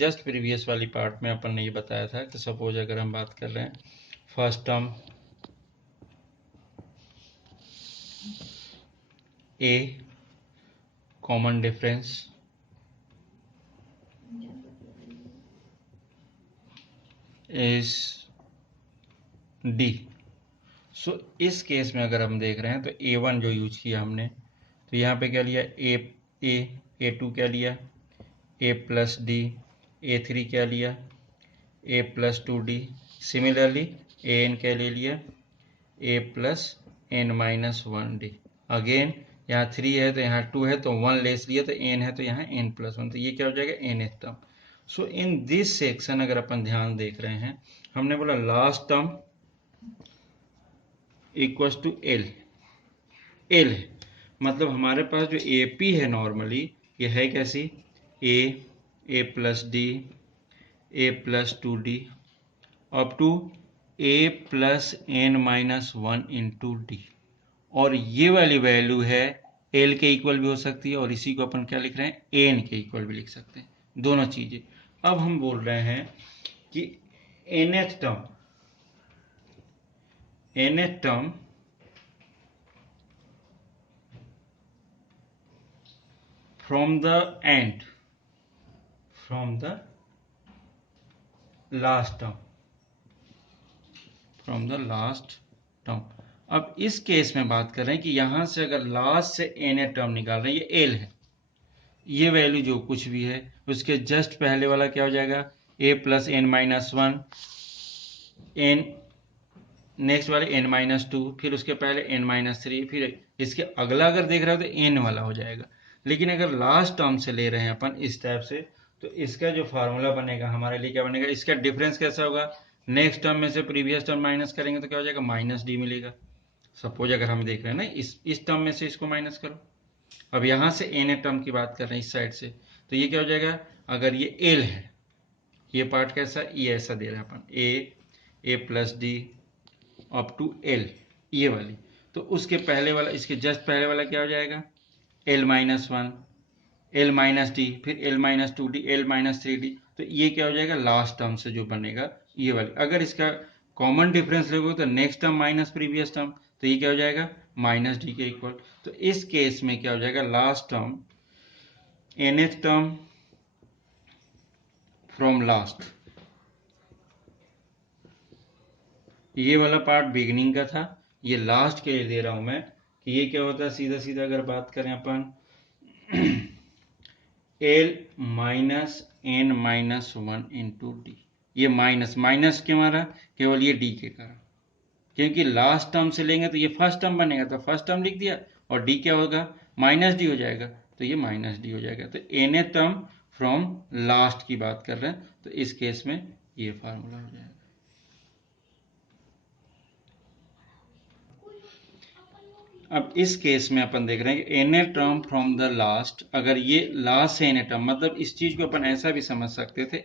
Just previous वाली part में अपन ने ये बताया था कि सपोज अगर हम बात कर रहे हैं first term a common difference is D. So इस केस में अगर हम देख रहे हैं तो A1 जो यूज किया हमने, तो यहाँ पे क्या लिया A2 क्या लिया A प्लस डी, A3 क्या लिया A plus 2D, similarly AN क्या ले लिया A plus N minus 1D। Again यहाँ 3 है तो यहाँ 2 है तो 1 लेस लिया, तो N है तो यहाँ N प्लस 1, तो ये क्या हो जाएगा Nth term. So in this section अगर अपन ध्यान देख रहे हैं, हमने बोला last term equals to L है, मतलब हमारे पास जो AP है नॉर्मली ये है कैसी A plus D A plus 2D up to A plus N minus 1 into D, और ये वाली वैल्यू है L के इक्वल भी हो सकती है और इसी को अपन क्या लिख रहे हैं N के इक्वल भी लिख सकते हैं, दोनों चीजें। अब हम बोल रहे हैं कि nth term from the end, from the last term, अब इस केस में बात कर रहे हैं कि यहां से अगर लास्ट से nth टर्म निकाल रहे हैं, ये L है, ये वैल्यू जो कुछ भी है उसके जस्ट पहले वाला क्या हो जाएगा A plus N minus 1, N next वाले N माइनस 2, फिर उसके पहले N माइनस 3, फिर इसके अगला अगर देख रहे हो तो N वाला हो जाएगा। लेकिन अगर लास्ट टर्म से ले रहे हैं अपन इस टाइप से, तो इसका जो फार्मूला बनेगा हमारे लिए क्या बनेगा, इसका डिफरेंस कैसा होगा, नेक्स्ट टर्म में से प्रीवियस टर्म माइनस करेंगे तो क्या हो जाएगा माइनस डी मिलेगा। सपोज अगर हम देख रहे हैं ना इस टर्म में से इसको माइनस करो, अब यहां से एन टर्म की बात कर रहे हैं इस साइड से, तो ये क्या हो जाएगा, अगर ये एल है, ये पार्ट कैसा, ये ऐसा दे रहा है अपन A plus D up to L, ये वाली, तो उसके पहले वाला, इसके जस्ट पहले वाला क्या हो जाएगा L minus 1, L minus D, फिर L minus 2D, L minus 3D, तो ये क्या हो जाएगा लास्ट टर्म से जो बनेगा ये वाली। अगर इसका कॉमन डिफरेंस लोगे तो next term minus previous term, तो ये क्या हो जाएगा माइनस डी के इक्वल। तो इस केस में क्या हो जाएगा last term nth term from last, ये वाला पार्ट बिगिनिंग का था, ये लास्ट के लिए दे रहा हूं मैं कि ये क्या होता है, सीधा सीधा अगर बात करें अपन L minus N minus 1 into D, ये माइनस माइनस क्यों आ रहा, केवल ये डी के कारण, क्योंकि लास्ट टर्म से लेंगे तो ये फर्स्ट टर्म बनेगा, तो फर्स्ट टर्म लिख दिया, और डी क्या होगा माइनस डी हो जाएगा, तो ये माइनस डी हो जाएगा। तो एन टर्म फ्रॉम लास्ट की बात कर रहे हैं, तो इस केस में ये फार्मूला हो जाएगा। अब इस केस में अपन देख रहे हैं कि N term from the last, अगर ये लास्ट से एन टर्म, मतलब इस चीज को अपन ऐसा भी समझ सकते थे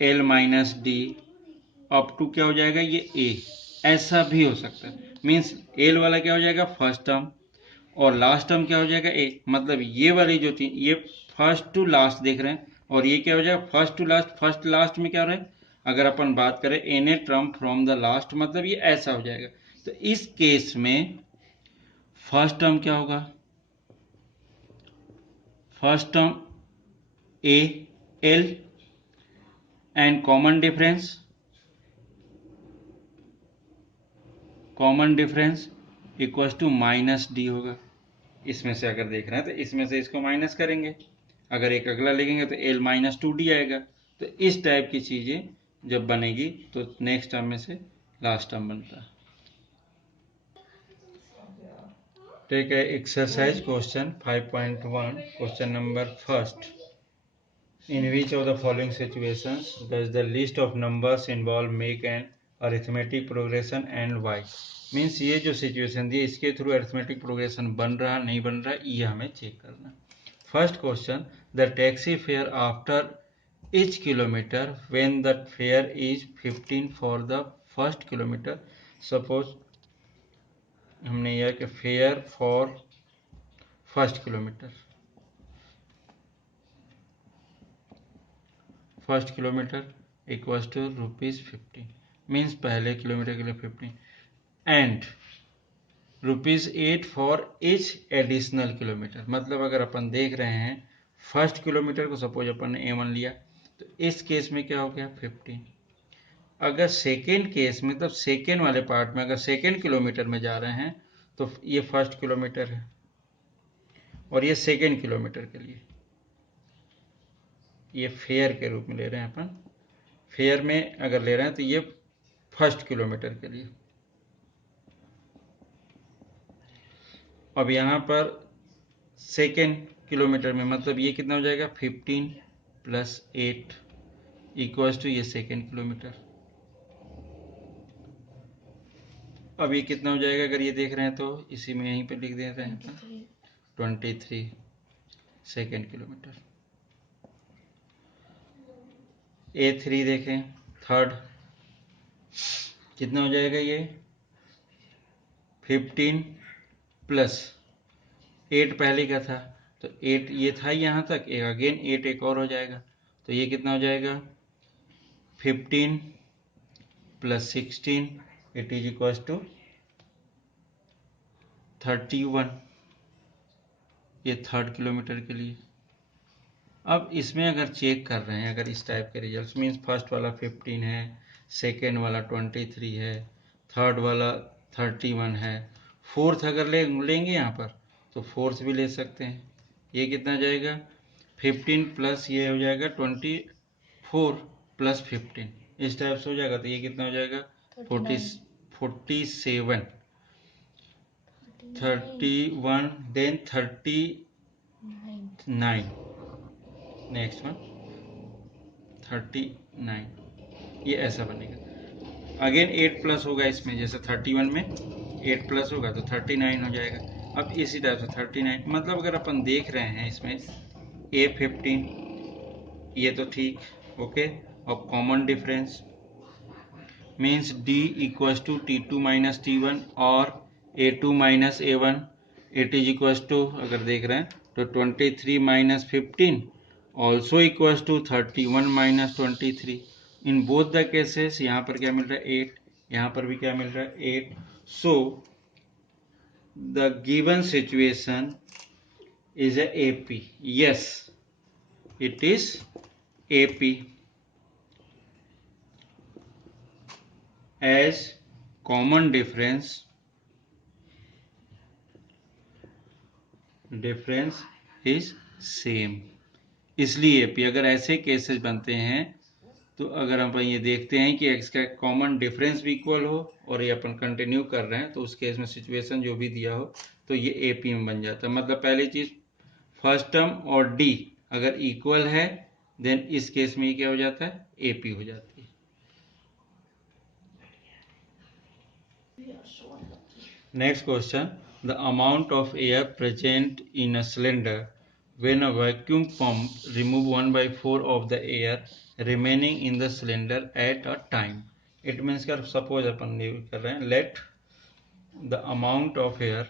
L minus D up to क्या हो जाएगा ये ए, ऐसा भी हो सकता है, मीन्स एल वाला क्या हो जाएगा फर्स्ट टर्म और लास्ट टर्म क्या हो जाएगा ए, मतलब ये वाली जो थी ये फर्स्ट टू लास्ट देख रहे हैं, और ये क्या हो जाएगा first to last, first last में क्या हो रहा है, अगर अपन बात करें N term from the last, मतलब ये ऐसा हो जाएगा। तो इस केस में फर्स्ट टर्म क्या होगा, first term A L and common difference equals to minus D होगा। इसमें से अगर देख रहे हैं तो इसमें से इसको माइनस करेंगे, अगर एक अगला लिखेंगे तो एल माइनस 2D आएगा। तो इस टाइप की चीजें जब बनेगी तो नेक्स्ट टर्म में से लास्ट टर्म बनता है। Take exercise question 5.1, question number first, in which of the following situations does the list of numbers involve make an arithmetic progression and why। Means ये जो सिचुएशन दी इसके थ्रू अरिथमेटिक प्रोग्रेशन बन रहा नहीं बन रहा ये हमें चेक करना। First question, the taxi fare after each kilometer when the fare is 15 for the first kilometer। Suppose हमने यह कि fare for first kilometre, first kilometre equals to ₹15 means पहले किलोमीटर के लिए 15 and ₹8 for each additional kilometre. मतलब अगर अपन देख रहे हैं फर्स्ट किलोमीटर को सपोज अपन ने A1 लिया तो इस केस में क्या हो गया 15। अगर सेकेंड केस में मतलब सेकेंड वाले पार्ट में अगर सेकेंड किलोमीटर में जा रहे हैं तो ये फर्स्ट किलोमीटर है और ये सेकेंड किलोमीटर के लिए ये फेयर के रूप में ले रहे हैं अपन। फेयर में अगर ले रहे हैं तो ये फर्स्ट किलोमीटर के लिए। अब यहाँ पर सेकेंड किलोमीटर में मतलब ये कितना हो जाएगा 15 + 8 इक्वल्स टू ये सेकेंड किलोमीटर। अब ये कितना हो जाएगा अगर ये देख रहे हैं तो इसी में यहीं पे लिख देते हैं 23 सेकेंड किलोमीटर। A3 देखें थर्ड कितना हो जाएगा ये 15 + 8 पहले का था तो 8 ये था यहाँ तक एक अगेन 8 एक और हो जाएगा तो ये कितना हो जाएगा 15 + 16 इट इज इक्वल्स टू 31 ये थर्ड किलोमीटर के लिए। अब इसमें अगर चेक कर रहे हैं अगर इस टाइप के रिजल्ट्स मीन्स फर्स्ट वाला 15 है सेकेंड वाला 23 है थर्ड वाला 31 है फोर्थ अगर लेंगे यहाँ पर तो फोर्थ भी ले सकते हैं। ये कितना जाएगा 15 प्लस ये हो जाएगा 24 + 15 इस टाइप से हो जाएगा तो ये कितना हो जाएगा 47 31 देन 39 नेक्स्ट वन 39 ये ऐसा बनेगा। अगेन 8 प्लस होगा इसमें जैसे 31 में 8 प्लस होगा तो 39 हो जाएगा। अब इसी टाइप से 39 मतलब अगर अपन देख रहे हैं इसमें A15 ये तो ठीक ओके और common difference means D equals to T2 - T1 और A2 - A1 it is equals to अगर देख रहे हैं तो 23 - 15 also equals to 31 - 23 in both the cases. यहाँ पर क्या मिल रहा है 8 यहाँ पर भी क्या मिल रहा है 8 so the given situation is a AP yes it is AP as common difference is same इसलिए AP अगर ऐसे केसेस बनते हैं तो अगर अपन ये देखते हैं कि इसका कॉमन डिफरेंस भी इक्वल हो और ये अपन कंटिन्यू कर रहे हैं तो उस केस में सिचुएशन जो भी दिया हो तो ये AP में बन जाता है। मतलब पहली चीज फर्स्ट टर्म और D अगर इक्वल है देन इस केस में क्या हो जाता है AP हो जाती है। Next question the amount of air present in a cylinder when a vacuum pump remove 1/4 of the air remaining in the cylinder at a time it means कि suppose अपन कर रहे हैं let the amount of air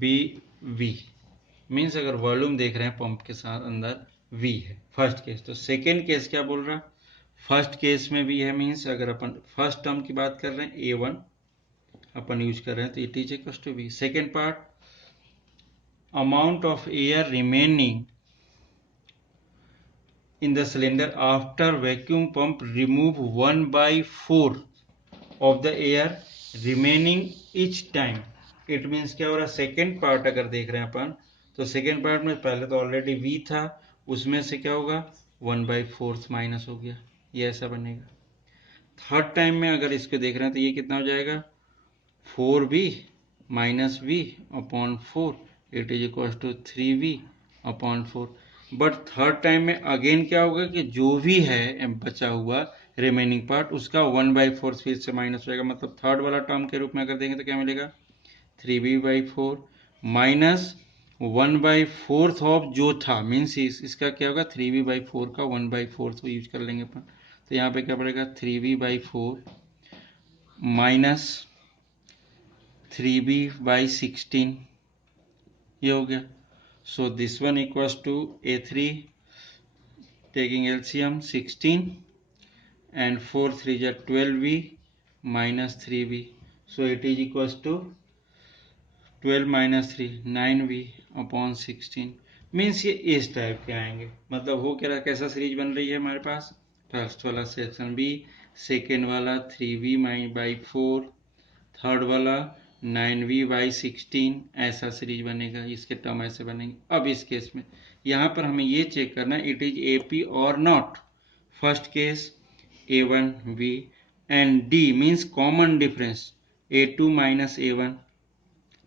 be V means अगर volume देख रहे हैं pump के साथ अंदर V है फर्स्ट केस। तो सेकेंड केस क्या बोल रहा है फर्स्ट केस में भी है मीन्स अगर अपन फर्स्ट टर्म की बात कर रहे हैं A1 अपन यूज कर रहे हैं तो it is equals to V। Second part amount of air remaining in the cylinder after vacuum pump remove 1/4 of the air remaining each time it means क्या हो रहा है सेकेंड पार्ट अगर देख रहे हैं अपन तो सेकेंड पार्ट में पहले तो ऑलरेडी V था उसमें से क्या होगा 1/4 माइनस हो गया ये ऐसा बनेगा। थर्ड टाइम में अगर इसको देख रहे हैं तो ये कितना हो जाएगा 4V - V upon 4 it is equal to 3V upon 4। But third time में अगेन क्या होगा कि जो भी है बचा हुआ रिमेनिंग पार्ट उसका 1/4 फिर से माइनस हो जाएगा। मतलब थर्ड वाला टर्म के रूप में अगर देखें तो क्या मिलेगा 3V/4 माइनस 1/4 ऑफ जो था मीन्स इसका क्या होगा 3V/4 का 1/4 यूज कर लेंगे अपन तो यहाँ पे क्या पड़ेगा 3V/4 माइनस 3V/16 ये हो गया. So this one equals to A3, taking LCM 16 and 4 3 is 12V minus 3V. So it is equals to 12 minus 3 9V upon 16. Means ये इस टाइप के आएंगे. मतलब हो क्या रहा, कैसा सीरीज बन रही है हमारे पास. फर्स्ट वाला सेक्शन बी, सेकेंड वाला 3V बाई 4, थर्ड वाला 9V/16, ऐसा सीरीज बनेगा. इसके टर्म ऐसे बनेंगे. अब इस केस में यहाँ पर हमें ये चेक करना है इट इज AP और not. First case A1V and D means common difference A2 minus A1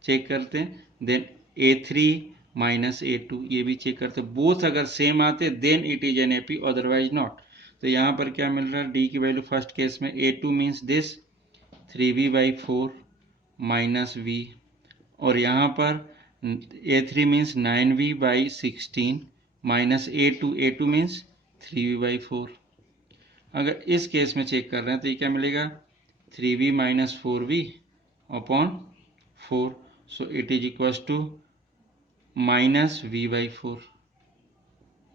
check करते हैं. देन A3 माइनस A2 ये भी चेक करते हैं. बोथ अगर सेम आते then it is an AP, otherwise not. तो यहाँ पर क्या मिल रहा है, D की वैल्यू फर्स्ट केस में A2 means this 3V/4 minus V, और यहाँ पर A3 means 9V/16 minus A2 means 3V/4. अगर इस केस में चेक कर रहे हैं तो ये क्या मिलेगा, 3V minus 4V upon 4. So it is equals to minus V/4.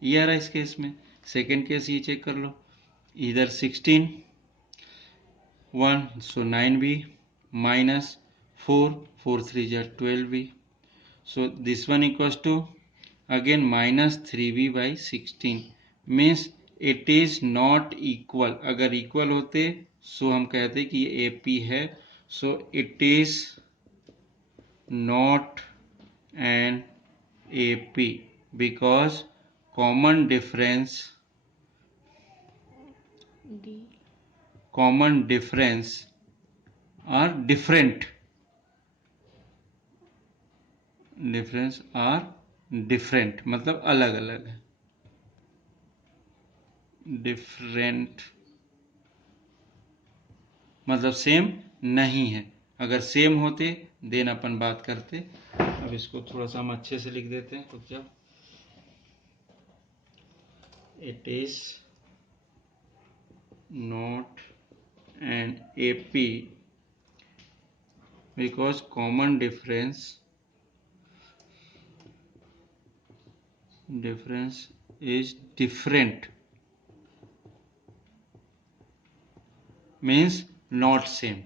ये आ रहा है इस केस में. सेकेंड केस ये चेक कर लो, इधर 16 1, सो 9V minus 4 4 3 is 12V. So this one equals to again minus 3V/16 means it is not equal. अगर equal होते so हम कहते कि ये AP है. So it is not an AP because common difference are different. Difference are different मतलब अलग अलग है. डिफरेंट मतलब सेम नहीं है. अगर सेम होते देन अपन बात करते. अब इसको थोड़ा सा हम अच्छे से लिख देते हैं. तो क्या it is not an AP because common difference is different means not same.